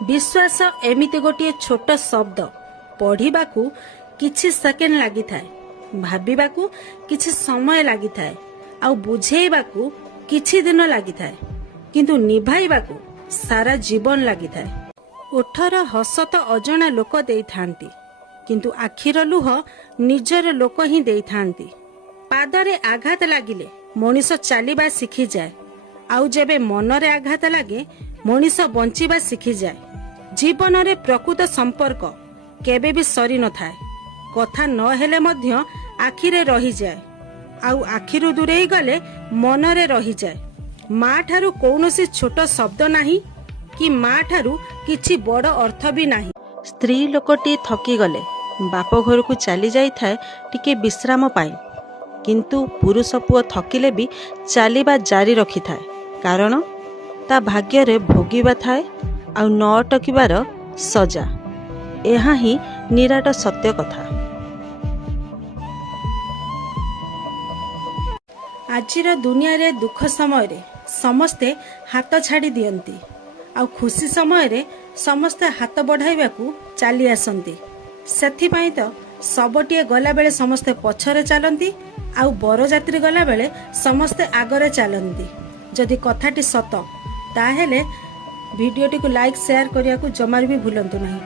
विश्वास एमिति गोटे छोट शब्द पढ़िबाकू किछि सेकेंड लगी थाए, भाबिबाकू किछि समय लगी थाए, आउ बुझेइबाकू किछि दिन लगी थाए, किंतु निभाइबाकू सारा जीवन लगी थाए। ओठर हस तो अजणा लोक देई थांती, किंतु आखिर लुह निजर लोक ही देई थांती। पादरे आघात लागिले मनीष चलिबा शिखी जाए, आउ जेबे मनरे आघात लागे मनीष बंचिबा शिखी जाए। जीवन रे प्रकृत संपर्क केबे भी सरी न थाए, कथा न हेले मध्य आखिरे रही जाए, आउ आखिरु दूरेई गले मनरे रही जाए। माँ ठारू कौनसी छोट शब्द नाही कि माँ ठारू किछि बड़ अर्थ भी नाही। स्त्री लोकटी थकी गले बाप घर को चली जाई थाए टिके विश्राम पाई, किंतु पुरुष पुओ थकिले भी चलिबा जारी रखी थाए, कारण ता भाग्य रे भोगिबा थाए आउ न अटकिबार सजा। यह ही निराट सत्य कथा। आजिर दुनिया रे दुख समय रे समस्ते हाथ छाड़ी दियंती, आउ खुशी समय रे समस्ते हाथ बढ़ाइबाकू चली आसंती। सेथिपाई तो सबटिए गला बेले समस्ते पछरे चलंती, आउ बरजात्री गला बेले समस्ते आगरे चलंती। जदि कथाटी सत ताहेले वीडियोटी को लाइक शेयर करिया को जमार भी भूलंतु नहीं।